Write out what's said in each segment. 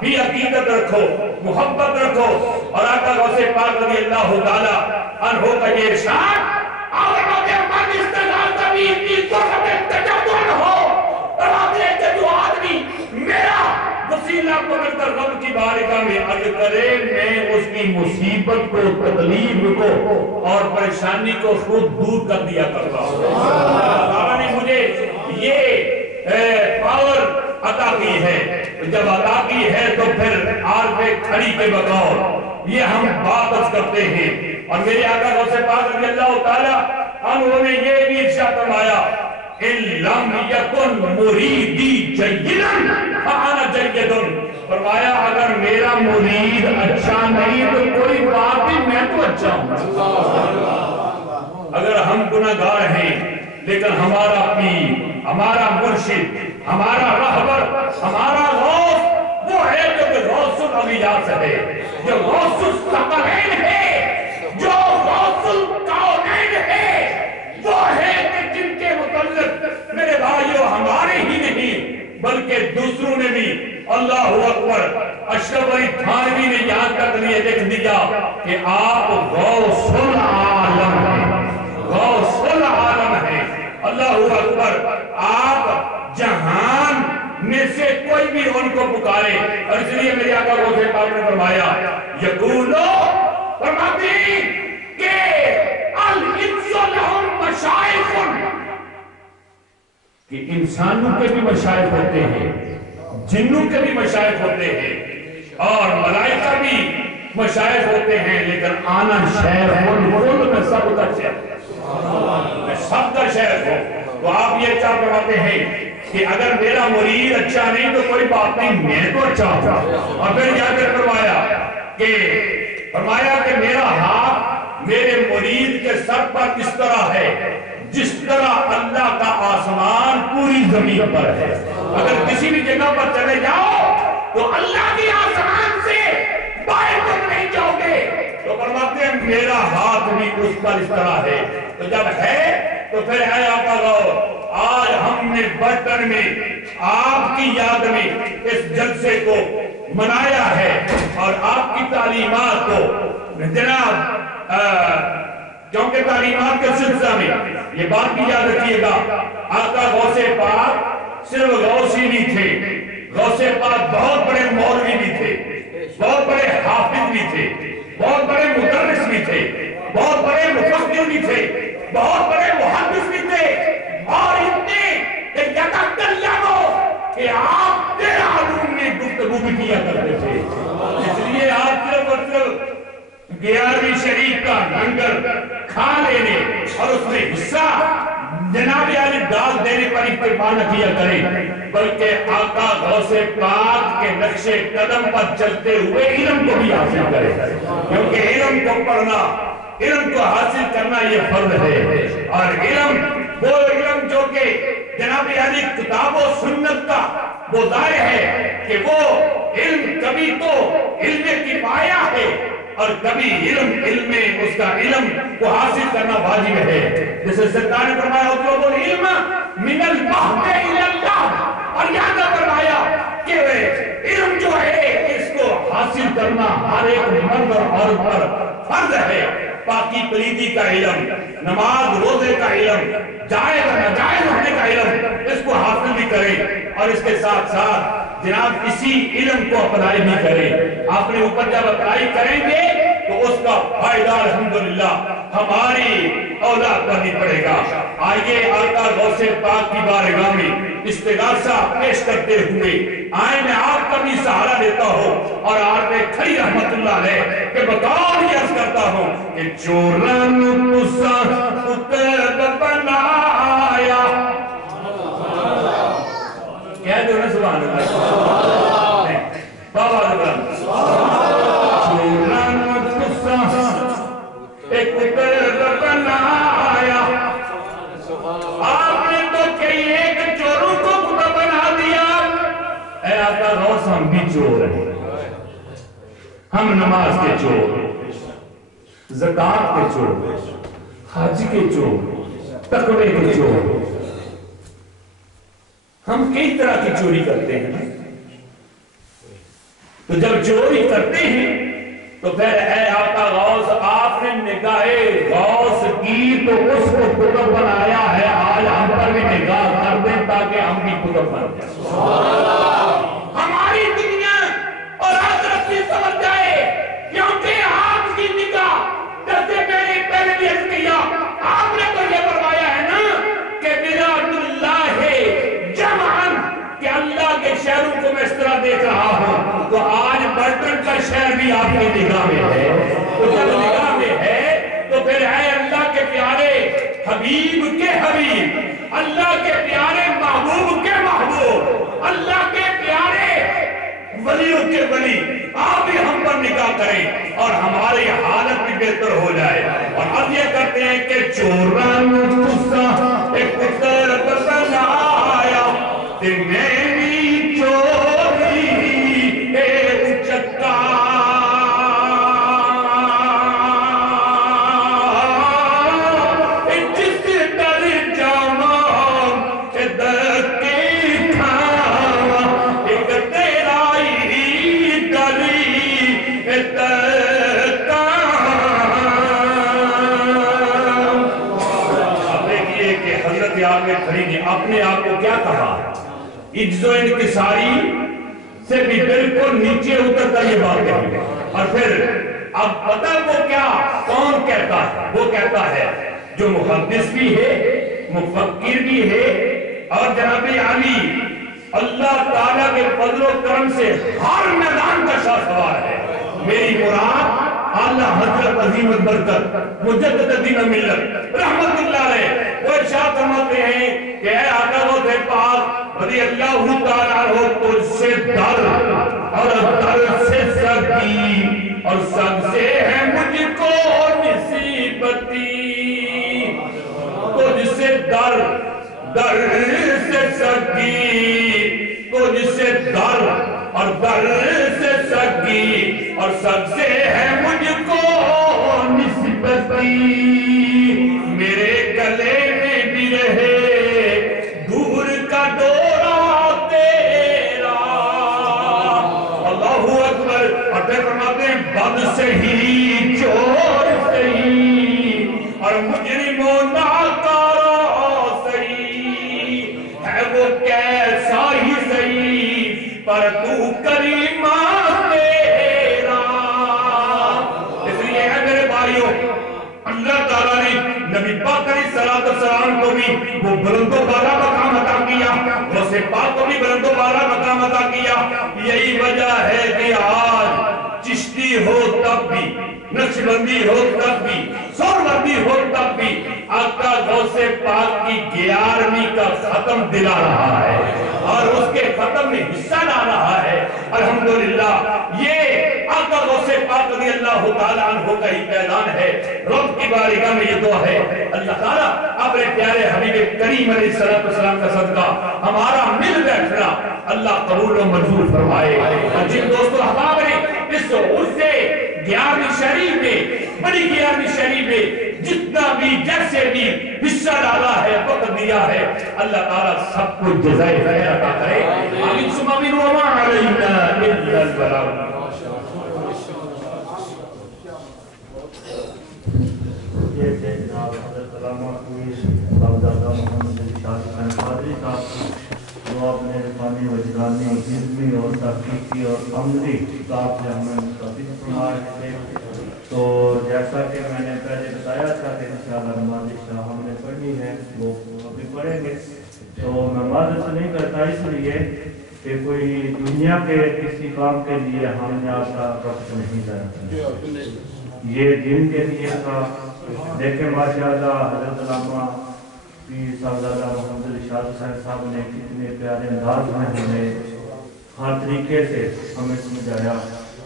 بھی عقیدت رکھو، محبت رکھو. اور آقا غوث پاک رضی اللہ تعالی عنہ کا یہ ارشاد اور اگر من استغاث بھی اتنی صحبت تجبر ہو اور آپ نے کہ جو آدمی میرا وسیلہ پکڑ کر رب کی بارگاہ میں عرض کرے میں اس کی مصیبت کو، تکلیف کو اور پریشانی کو خود دور کر دیا کرتا ہوں. اللہ نے مجھے یہ پاور عطا کی ہے. جب عطا کی ہے تو پھر آج پہ کھڑی کے بغور یہ ہم بات کرتے ہیں. اور میرے آقا غوث پاک رضی اللہ تعالی عنہ نے یہ بھی ارشاد فرمایا ان لم یکن مریدی جیدا فانا جید. فرمایا اگر میرا مرید اچھا نہیں تو کوئی بات نہیں، میں تو اچھا ہوں. اگر ہم گناہگار ہیں لیکن ہمارا پیر، ہمارا مرشد، ہمارا رہبر، ہمارا غوث وہ ہے جو کہ غوث الاغیاث ہے، جو غوث الثقلین ہے، جو غوث الکونین ہے. وہ ہے کہ جن کے متعلق میرے بھائیو ہمارے ہی نہیں بلکہ دوسروں نے بھی اللہ اکبر اشرف علی تھانوی نے یہاں تک لیے لکھ دیا کہ آپ غوث العالم ہیں، غوث العالم ہیں. اللہ اکبر. آپ جہان میں سے کوئی بھی ان کو پکارے. اور اس لیے میرے آقا غوث پاک نے فرمایا یقولو فرماتے ہیں کہ الانس لہم مشائخ، کہ انسانوں کے بھی مشائخ ہوتے ہیں، جنوں کے بھی مشائخ ہوتے ہیں اور ملائکہ بھی مشائخ ہوتے ہیں. لیکن آنا شیخ الخلد میں سب کا شیخ، میں سب کا شیخ ہوں. تو آپ یہ چاہ فرماتے ہیں کہ اگر میرا مرید اچھا نہیں تو کوئی بات نہیں، میں تو اچھا ہوں. اور پھر کیا فرمایا کہ میرا ہاتھ میرے مرید کے سر پر اس طرح ہے جس طرح اللہ کا آسمان پوری زمین پر ہے. اگر کسی بھی جگہ پر چلے جاؤ تو اللہ کی آسمان سے باہر تک نہیں جاؤ گے. تو فرماتے ہیں میرا ہاتھ بھی اس پر اس طرح ہے. تو جب ہے تو پھر اے آقا غوث آج ہم نے برٹن میں آپ کی یاد میں اس جلسے کو منایا ہے اور آپ کی تعلیمات کو جناب کیونکہ تعلیمات کے سلسلہ میں یہ بات بھی یاد رکھیے گا آقا غوث پاک صرف غوث ہی نہیں تھے، غوث پاک بہت بڑے مولوی بھی تھے، بہت بڑے حافظ بھی تھے، بہت بڑے مدرس بھی تھے، بہت بڑے مفسر بھی تھے، بہت بڑے محدث بھی تھے. اور اتنے کہ کہ آپ تیرہ علوم میں گفتگو بھی کیا کرتے تھے. اس لیے آپ صرف اور صرف 11ویں شریف کا لنگر کھا لینے اور اس میں حصہ جناب عالی ڈال دینے پر اکتفا نہ کیا کریں بلکہ آقا غوث پاک کے نقش قدم پر چلتے ہوئے علم کو بھی حاصل کریں. کیونکہ علم کو پڑھنا، علم کو حاصل کرنا یہ فرض ہے. اور علم وہ علم جو کہ جناب عالی کتاب و سنت کا وہ ظاہر ہے کہ وہ علم کبھی تو علم کفایہ ہے اور کبھی علم اس کا علم کو حاصل کرنا واجب ہے. جیسے سرکار نے فرمایا اطلب العلم من البحر الی اللہ، اور یہاں فرمایا کہ علم جو ہے اس کو حاصل کرنا ہر ایک مرد اور عورت پر فرض ہے. پاکی پلیدی کا علم، نماز روزے کا علم، جائز ناجائز ہونے کا علم اس کو حاصل بھی کریں اور اس کے ساتھ ساتھ جناب اسی علم کو اپلائی بھی کریں. آپ نے اوپر جب اپلائی کریں گے تو اس کا فائدہ الحمدللہ ہماری اولاد پر بھی پڑے گا. آئیے آقا غوث پاک کی بارگاہ میں استغاثہ پیش کرتے ہوئے آئے میں آپ کا بھی سہارا دیتا ہوں اور آپ میں کھڑی رحمت اللہ علیہ کہ بطور یہ عرض کرتا ہوں کہ چورن کسا اتر بنایا. کہہ دو نا سبحان اللہ بابا ربان چورن کسا ایک اتر بنایا. آپ نے تو کئی ایک چوروں کو خدا بنا دیا. اے آقا غوث ہم بھی چور ہیں، ہم نماز کے چور، زکاة کے چور، حج کے چور، تقوی کے چور. ہم کئی طرح کی چوری کرتے ہیں. تو جب چوری کرتے ہیں تو پھر اے آقا غوث آپ نے نگاہ غوث کی تو اس کو قطب بنایا ہے، آج ہم پر بھی نگاہ کر دیں تاکہ ہم بھی قطب بن جائیں، ہماری دنیا اور آخرت بھی سمجھ جائے، کیونکہ آپ کی نگاہ جیسے میں نے پہلے بھی عرض کیا، آپ نے تو یہ فرمایا ہے نا کہ بلاد اللہ جمعاً، کہ اللہ کے شہروں کو میں اس طرح دیکھ رہا ہوں، تو آج برٹن کا شہر بھی آپ کی نگاہ میں ہے، تو جب نگاہ میں ہے تو پھر اے اللہ کے پیارے حبیب کے حبیب، اللہ کے پیارے محبوب کے محبوب، اللہ کے پیارے ولیوں کے ولی، آپ بھی ہم پر نگاہ کریں اور ہماری حالت بھی بہتر ہو جائے۔ اور اب یہ کرتے ہیں کہ چوران قصہ ایک قصر پسند آیا تے میں بھی چوری ایک چکا جس در جاما در کے کھاوا ایک تیرا ہی دلی ترکا۔ اب دیکھئے کہ حضرت آگے کھڑی نے اپنے آپ کو کیا کہا، عجز و انکساری سے بھی بالکل نیچے اتر کر یہ بات کہی، اور پھر اب پتہ وہ کیا کون کہتا ہے، وہ کہتا ہے جو محدث بھی ہے، مفکر بھی ہے، اور جناب علی اللہ تعالیٰ کے فضل و کرم سے ہر میدان کا شاہ سوار ہے۔ میری مراد اللہ حضرت عظیم البرکت مجدد دین ملت رحمت اللہ علیہ وہ ارشاد فرماتے ہیں کہ اے آقا غوث پاک رضی اللہ تعالیٰ عنہ، تجھ سے در اور در سے سگی اور سگ سے ہے مجھ کو نصیبتی، تجھ سے در سے سگی، تجھ سے در اور در سے سگی اور سگ سے ہے مجھ کو نسبتی، میرے گلے میں بھی رہے دور کا ڈورا تیرا، اللہ اکبر۔ اور پھر فرماتے ہیں بد سے ہی چور سہی اور مجرموں ناکارا سہی، ہے وہ کیسا ہی سہی پر تو کریمہ تیرا۔ اس لیے ہے میرے بھائیوں، اللہ تعالیٰ نے نبی پاک علیہ السلام کو بھی وہ بلند و بالا مقام عطا کیا، غوث پاک کو بھی بلند و بالا مقام عطا کیا۔ یہی وجہ ہے کہ آج چشتی ہو تب بھی، نقشبندی ہو تب بھی، سہروردی ہو تب بھی آقا غوث پاک کی 11ویں کا ختم دلا رہا ہے اور اس کے ختم میں حصہ لا رہا ہے۔ الحمدللہ یہ آقا غوث پاک رضی اللہ تعالیٰ عنہ کا ہی پیدان ہے۔ رب کی بارگاہ میں یہ دعا ہے، اللہ تعالیٰ اپنے پیارے حبیب کریم علیہ السلام کا صدقہ ہمارا مل بیٹھنا اللہ قبول و منظور فرمائے۔ اور جن دوستوں احباب نے اس عرصے 11ویں شریف میں، بڑی 11ویں شریف میں جتنا بھی جیسے بھی حصہ ڈالا ہے، وقت دیا ہے، اللہ تعالیٰ سب کو جزائے خیر عطا کرے۔ آمین ثم آمین وما علینا الا البلاغ۔ یہ تھے جناب حضرت علامہ صاحبزادہ محمد علی شاہ خان قادری صاحب، جو اپنے رفانی وجدانی علمی اور تحقیقی اور عملی کتاب سے ہمیں مستفید فرما رہے تھے۔ تو جیسا کہ میں نے پہلے بتایا تھا کہ انشاءاللہ نماز عشاء ہم نے پڑھنی ہے، وہ ابھی پڑھیں گے، تو میں معذرت نہیں کرتا اس لیے کہ کوئی دنیا کے کسی کام کے لیے ہم نے آپ کا وقت نہیں ضائع، یہ دین کے لیے تھا۔ دیکھیں ماشاءاللہ حضرت علامہ پیر صاحبزادہ محمد علی شاہ صاحب نے کتنے پیارے انداز میں ہمیں ہر طریقے سے ہمیں سمجھایا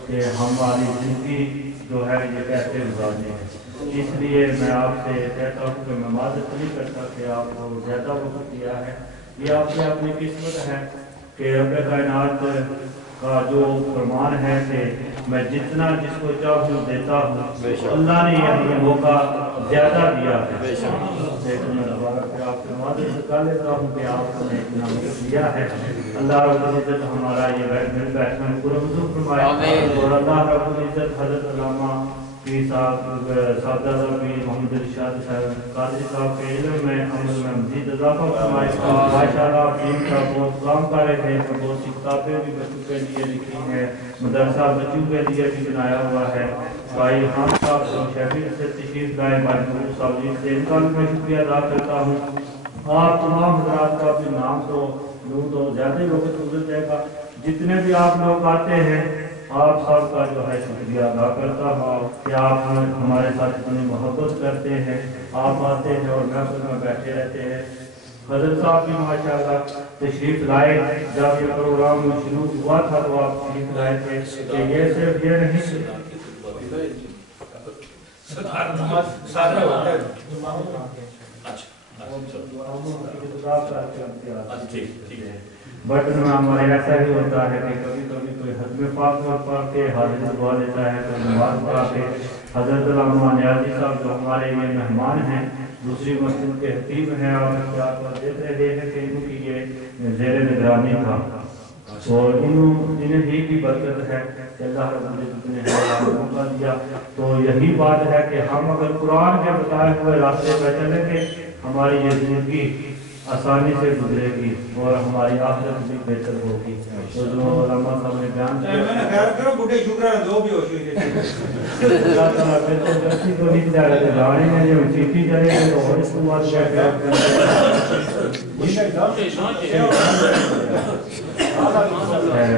کہ ہماری زندگی جو ہے یہ کیسے گزارنی ہے۔ اس لیے میں آپ سے کہتا ہوں کہ میں معذرت نہیں کرتا کہ آپ کو زیادہ وقت دیا ہے، یہ آپ نے اپنی قسمت ہے کہ رب کائنات کا جو فرمان ہے کہ میں جتنا جس کو چاہوں دیتا ہوں، اللہ نے یہ ہمیں موقع زیادہ دیا ہے۔ لیکن میں دوبارہ پھر آپ سے معذرت کر لیتا ہوں کہ آپ نے اتنا مدد دیا ہے۔ اللہ رب العزت ہمارا یہ بیٹھنا پرمزو فرمائے، اور اللہ رب العزت حضرت علامہ پیر صاحب صاحبزادہ پیر محمد ارشاد صاحب قادری صاحب کے علم میں عمل میں مزید اضافہ فرمائے۔ ماشاءاللہ آپ دین کا بہت کام کر رہے تھے، بہت سی کتابیں بھی بچوں کے لیے لکھی ہیں، مدرسہ بچوں کے لیے بھی بنایا ہوا ہے۔ بھائی خان صاحب شیفی سے تشریف لائے، بھائی محمود صاحب جی سے ان کا بھی میں شکریہ ادا کرتا ہوں۔ آپ تمام حضرات کا بھی نام تو لوں تو زیادہ ہی وقت گزر جائے گا، جتنے بھی آپ لوگ آتے ہیں آپ سب کا جو ہے شکریہ ادا کرتا ہوں کہ آپ ہمارے ساتھ اتنی محبت کرتے ہیں، آپ آتے ہیں اور محفل میں بیٹھے رہتے ہیں۔ حضرت صاحب بھی ماشاءاللہ تشریف لائے، جب یہ پروگرام شروع ہوا تھا تو آپ تشریف لائے تھے کہ یہ صرف یہ نہیں بٹن میں ہمارے ایسا ہی ہوتا ہے کہ کبھی کبھی کوئی ختم پاک پڑھ کے حاضری دعا لیتا ہے، کوئی نماز پڑھا کے۔ حضرت علامہ نیازی صاحب جو ہمارے یہ مہمان ہیں، دوسری مسجد کے خطیب ہیں، اور آپ دیکھ رہے ہیں کہ ان کی یہ زیر نگرانی تھا، اور انہیں ہی کی برکت ہے کہ اللہ رب العزت نے ہمیں موقع دیا۔ تو یہی بات ہے کہ ہم اگر قرآن کے بتائے ہوئے راستے پہ چلیں گے، ہماری یہ زندگی آسانی سے گزرے گی اور ہماری آخرت بھی بہتر ہوگی۔ تو جو علامہ صاحب نے بیان کیا اللہ تعالیٰ بہتر کرتی تو نہیں جا رہے تھے داڑھی میں جو چیٹی چلے گئے تو اور اس کو بات کیا کیا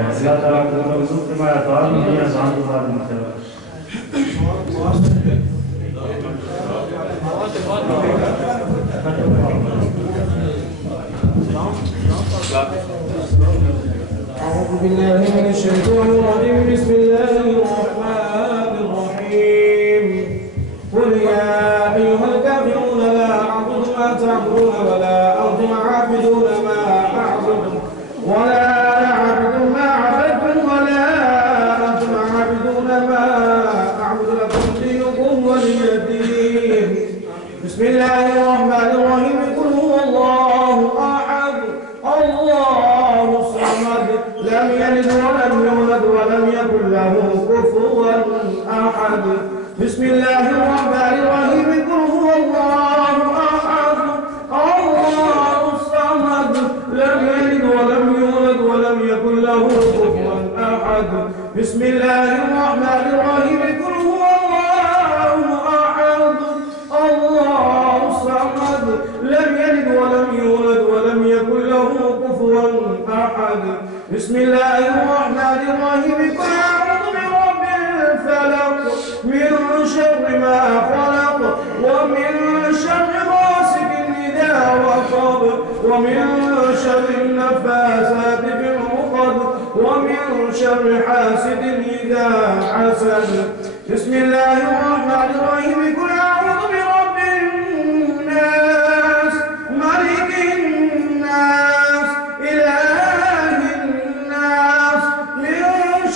اللہ تعالیٰ کو منظور فرمایا تو آپ نے آسان تو بات نہیں چلا۔ أعوذ بالله من الشيطان الرجيم بسم الله الرحمن الرحيم قل يا أيها الكافرون لا أعبد ما تعبدون ولا أنتم عابدون ما أعبد ولا أعبد ما عبدتم ولا أنتم عابدون ما أعبد لكم دينكم ولي دين بسم الله الرحمن الرحيم قل هو الله أحد الله الصمد لم يلد ولم يولد ولم يكن له كفوا أحد بسم الله الرحمن الرحيم قل هو الله أحد الله الصمد لم يلد ولم يولد ولم يكن له كفوا أحد بسم الله الرحمن الرحيم قل هو الله أحد الله الصمد لم يلد ولم يولد ولم يكن له كفوا أحد بسم الله الرحمن الرحيم قل أعوذ برب الفلق من شر ما خلق ومن شر غاسق إذا وقب ومن شر النفاثات في العقد ومن شر حاسد إذا حسد بسم الله الرحمن الرحيم قل أعوذ برب الناس ملك الناس إله الناس من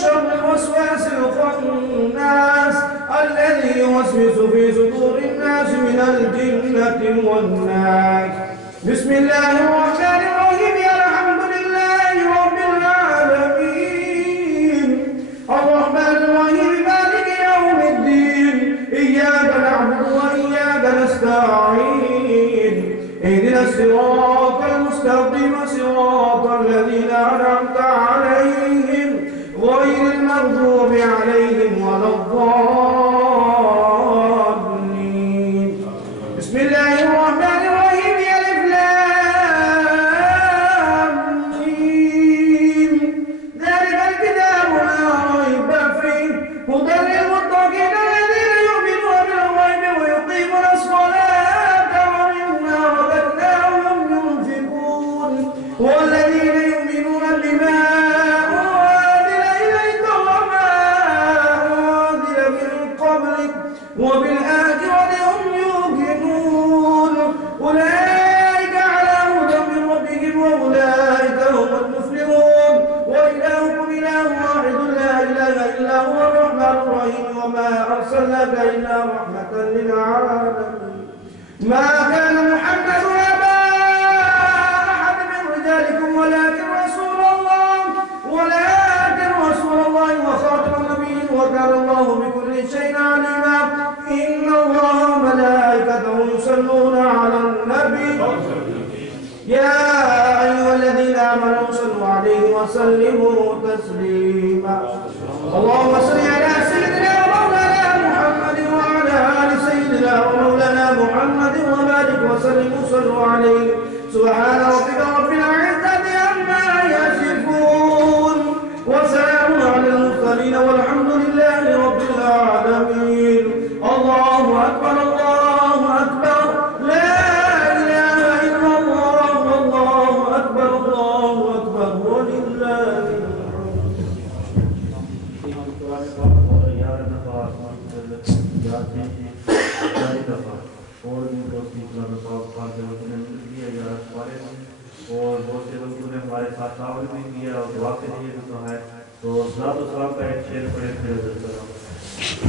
شر الوسواس الخناس الذي يوسوس في صدور الناس من الجنة والناس بسم الله الرحمن الرحيم الحمد لله رب العالمين الرحمن الرحيم مالك يوم الدين إياك نعبد وإياك نستعين اهدنا الصراط المستقيم صراط الذين أنعمت عليهم غير المغضوب عليهم ولا الضالين بسم الله الرحمن الرحيم ألف لام وما أرسلناك إلا رحمة للعالمين ما كان محمد أبا أحد من رجالكم ولكن رسول الله وخاتم النبيين وكان الله بكل شيء عليما إن الله وملائكته يصلون على النبي يا أيها الذين آمنوا صلوا عليه وسلموا تسليما اللهم صل على سيدنا ومولانا محمد وعلى آل سيدنا ومولانا محمد وبارك وسلم وصلوا عليه سبحان ربك رب العزة عما يصفون وسلام على المرسلين والحمد لله رب العالمين الله أكبر الله أكبر لا إله إلا الله والله أكبر ولله اور بہت سے لوگوں نے ہمارے ساتھ تعاون بھی کیا اور دعا کے لیے بھی کہا ہے تو صلاۃ و سلام کا ایک شعر پڑھے پھر حضرت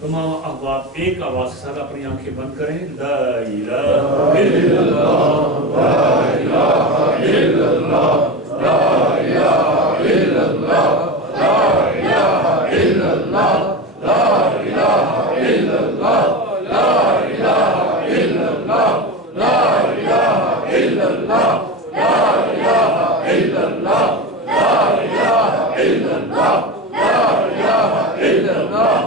تمام احباب ایک آواز کے ساتھ اپنی آنکھیں بند کریں لا الہ الا اللہ لا الہ الا اللہ لا الہ الا اللہ لا الہ الا اللہ لا الہ الا اللہ لا الہ الا اللہ لا الہ الا اللہ لا الہ الا اللہ لا الہ الا اللہ لا الہ الا اللہ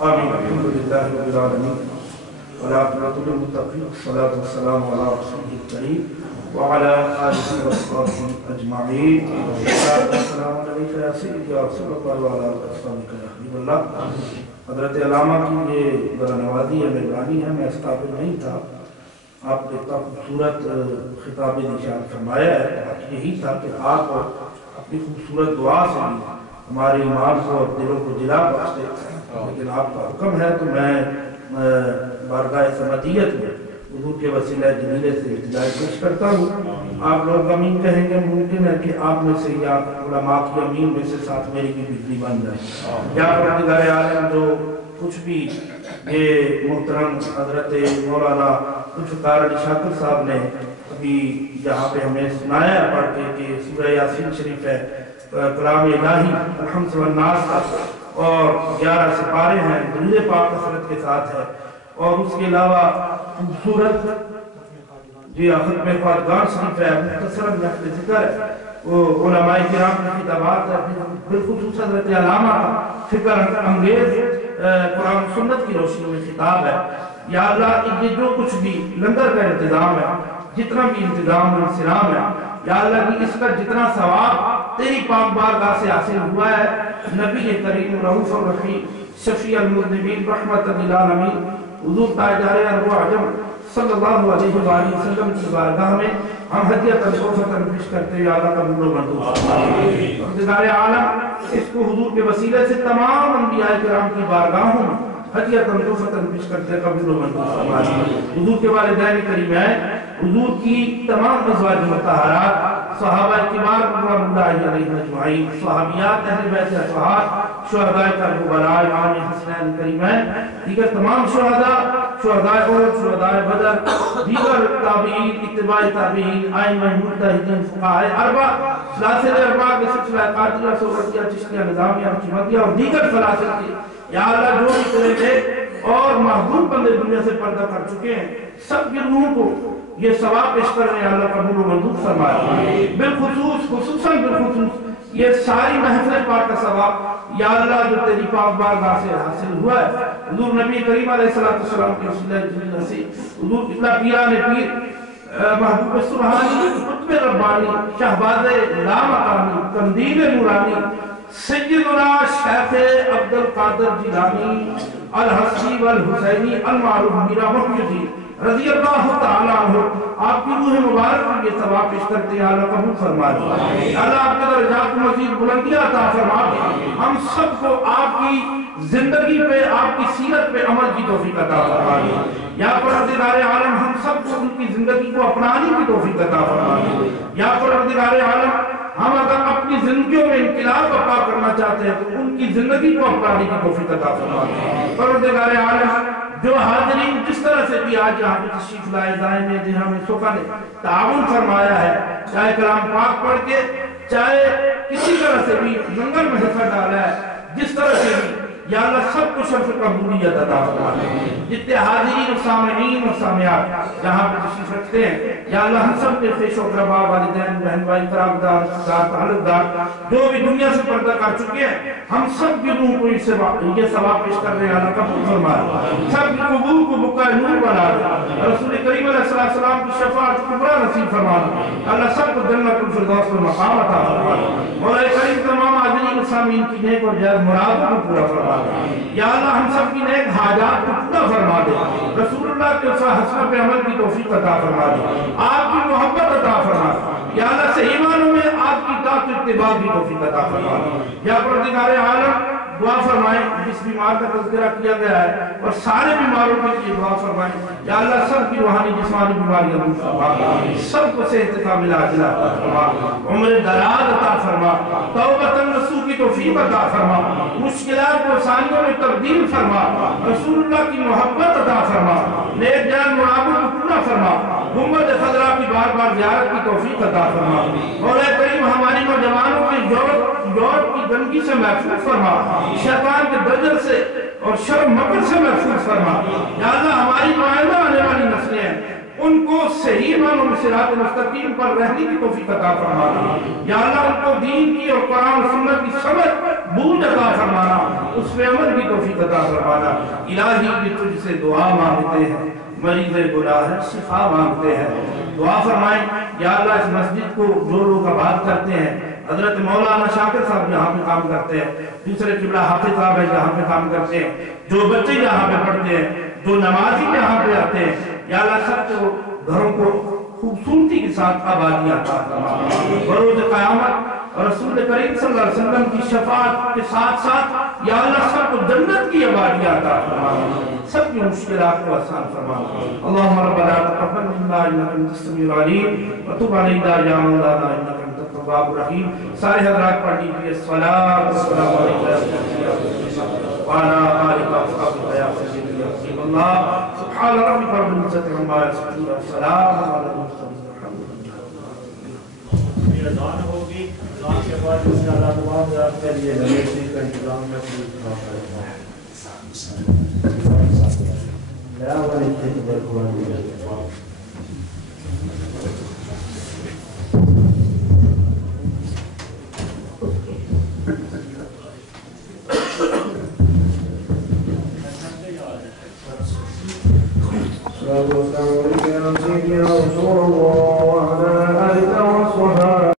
آمین الحمدللہ رب العالمین والعاقبۃ للمتقین والصلاۃ والسلام علی رسول الکریم وعلی آلہ وصحبہ اجمعین السلام علیکم یا سیدی یا رسول اللہ وعلی اصحابہ یا حبیب اللہ۔ حضرت علامہ کی یہ برنوازی ہے، مہربانی ہے، میں اس قابل نہیں تھا، آپ نے اتنا خوبصورت خطاب نشان فرمایا ہے، یہی تھا کہ آپ اپنی خوبصورت دعا سے بھی ہمارے ایمان کو اور دلوں کو جلا بخش دے، لیکن آپ کا حکم ہے تو میں بارگاہ سمدیت میں حضور کے وسیلہ جلیلے سے التجائے پیش کرتا ہوں۔ آپ لوگ امین کہیں گے، ممکن ہے کہ آپ میں سے یا علماء کی امین میں سے ساتھ میری بھی بجلی بن جائے۔ یا پروردگار عالم جو کچھ بھی یہ محترم حضرت مولانا ذوالفقار علی شاکر صاحب نے ابھی یہاں پہ ہمیں سنایا ہے پڑھ کے کہ سورہ یاسین شریف ہے، کلام الہی الحمد والناس اور 11 سپارے ہیں، درود پاک کثرت کے ساتھ ہے، اور اس کے علاوہ خوبصورت جی ختم خواجگان شریف ہے، مختصر نقل ذکر ہے، وہ علماء کرام کی خطابات ہے، بالخصوص حضرت علامہ کا فکر انگیز قرآن سنت کی روشنی میں خطاب ہے۔ یا اللہ یہ جو کچھ بھی لنگر کا انتظام ہے، جتنا بھی انتظام و انسلام ہے، یا اللہ کی اس کا جتنا ثواب تیری پاک بارگاہ سے حاصل ہوا ہے، نبی کریم رؤوف الرحیم شفیع المذنبین رحمت للعالمین حضور تاجدار عرب و عجم صلی اللہ علیہ وآلہ وسلم کی بارگاہ میں ہم ہدیہ تنصوفہ پیش کرتے ہیں، یا اللہ قبول و منظور پروردگار عالم اس کو حضور کے وسیلے سے تمام انبیاء کرام کی بارگاہوں میں ہدیہ تنصوفہ پیش کرتے ہیں، قبول و منظور حضور کے والدین کریمین، حضور کی تمام ازواج مطہرات، صحابہ کبار رضوان اللہ علیہم اجمعین، صحابیات اہل بیت اطہار، شہداء کربلا، امام حسنین کریمین، دیگر تمام شہداء احد، شہداء بدر، دیگر تابعین، اتباع تابعین، ائمہ مجتہدین، فقہاء اربع، سلاسل اربع کے سلسلہ قادریہ، سورتیہ، چشتیہ، نظامیہ، حکمتیہ اور دیگر سلاسل کی یا اللہ جو بھی کرے گے اور محبوب بندے دنیا سے پردہ کر چکے ہیں، سب کی روحوں کو یہ ثواب پیش کر رہے ہیں، اللہ قبول و منظور فرمائے۔ بالخصوص خصوصاً بالخصوص یہ ساری محفل پاک کا ثواب یا اللہ جو تیری پاک بارگاہ سے حاصل ہوا ہے، حضور نبی کریم علیہ السلام کے وسیلہ جلیلہ سے حضور اتنا پیران پیر محبوب سبحانی، قطب ربانی، شہباز لامکانی، قندیل نورانی، سیدنا شیخ عبد القادر جیلانی الحسنی والحسینی المعروف میرا محمدی رضی اللہ تعالیٰ عنہ، آپ کی روح مبارک پر یہ ثواب پیش کرتے ہیں، اللہ قبول فرما دے، اللہ آپ کا درجات مزید بلندیاں عطا فرما دے، ہم سب کو آپ کی زندگی پہ، آپ کی سیرت پہ عمل کی توفیق عطا فرما دے، یا پروردگار عالم ہم سب کو ان کی زندگی کو اپنانے کی توفیق عطا فرما دے، یا پروردگار عالم ہم اگر اپنی زندگیوں میں انقلاب برپا کرنا چاہتے ہیں تو ان کی زندگی کو اپنانے کی توفیق عطا فرما دے، پروردگار عالم جو حاضرین جس طرح سے بھی آج یہاں پہ تشریف لائے دائیں میں جہاں میں سوکھا نے تعاون فرمایا ہے، چاہے کلام پاک پڑھ کے، چاہے کسی طرح سے بھی لنگر میں حصہ ڈالا ہے، جس طرح سے بھی یا اللہ سب کو شرف قبولیت عطا فرما دے، جتنے حاضرین و سامعین و سامعات جہاں پہ تشریف رکھتے ہیں، یا اللہ ہم سب کے خویش و اقربا، والدین، بہن بھائی، قرابدار، تعلقدار جو بھی دنیا سے پردہ کر چکے ہیں، ہم سب کی روح کو یہ ثواب پیش کر رہے ہیں، اللہ قبول فرما دے، سب کی قبول کو بقائے نور بنا دے، رسول کریم علیہ السلام کی شفاعت کبریٰ نصیب فرما دے، اللہ سب کو جنت الفردوس میں مقام عطا فرما دے، مولا کریم تمام حاضرین و سامعین کی نیک اور جائز مراد کو پورا فرما دے، یا اللہ ہم سب کی نیک حاجات کو پورا فرما دے، رسول اللہ کے حسنہ پہ عمل کی توفیق عطا فرما دے، آپ کی اتباع کی توفیق عطا فرما یا پروردگار عالم دعا فرمائیں جس بیمار کا تذکرہ کیا گیا ہے اور سارے بیماروں کے لیے دعا فرمائیں یا اللہ سب کی روحانی جسمانی بیماریاں دور فرما سب کو صحت کاملہ عاجلہ عطا فرما عمر دراز عطا فرما توبۃ نصوح کی توفیق عطا فرما مشکلات کو آسانیوں میں تبدیل فرما رسول اللہ کی محبت عطا فرما نیک جان مرادوں کو پورا فرما گنبد خضرا کی بار بار زیارت کی توفیق عطا فرما مولا کریم ہماری نوجوانوں کے یورپ کی گندگی سے محفوظ فرما شیطان کے دجل سے اور شر مکر سے محفوظ فرما یا اللہ ہماری آئندہ آنے والی نسلیں ہیں ان کو صحیح معنوں میں صراط مستقیم پر رہنے کی توفیق عطا فرمانا یا اللہ ان کو دین کی اور قرآن و سنت کی سمجھ بوجھ عطا فرمانا اس پہ عمل کی توفیق عطا فرمانا الہی بھی تجھ سے دعا مانگتے ہیں مریض گناہ شفا مانگتے ہیں دعا فرمائیں یا اللہ اس مسجد کو جو لوگ آباد کرتے ہیں حضرت مولانا شاکر صاحب یہاں پہ کام کرتے ہیں دوسرے قبلہ حافظ صاحب ہے یہاں پہ کام کرتے ہیں جو بچے یہاں پہ پڑھتے ہیں جو نمازی یہاں پہ آتے ہیں یا اللہ سب کو گھروں کو خوبصورتی کے ساتھ آبادی عطا فرما بروز قیامت اور رسول کریم صلی اللہ علیہ وسلم کی شفاعت کے ساتھ ساتھ یا اللہ سب کو جنت کی آبادی عطا فرما سب کی مشکلات کو آسان فرما اللہم ربنا تقبل منا انک انت السمیع العلیم وتب علینا یا مولانا انک انت التواب الرحیم سارے حضرات پڑھ لیجیے الصلاۃ والسلام علیکم وعلی آلک واصحابہ یا سیدی یا رسول اللہ سبحان ربک رب العزۃ عما یصفون والسلام علی المرسلین اذان ہوگی اذان کے بعد انشاءاللہ دعا وزارت کے لیے نماز کا انتظام میں پورا کریں گے لا ولد بالقرآن السلام علیکم یا رسول اللہ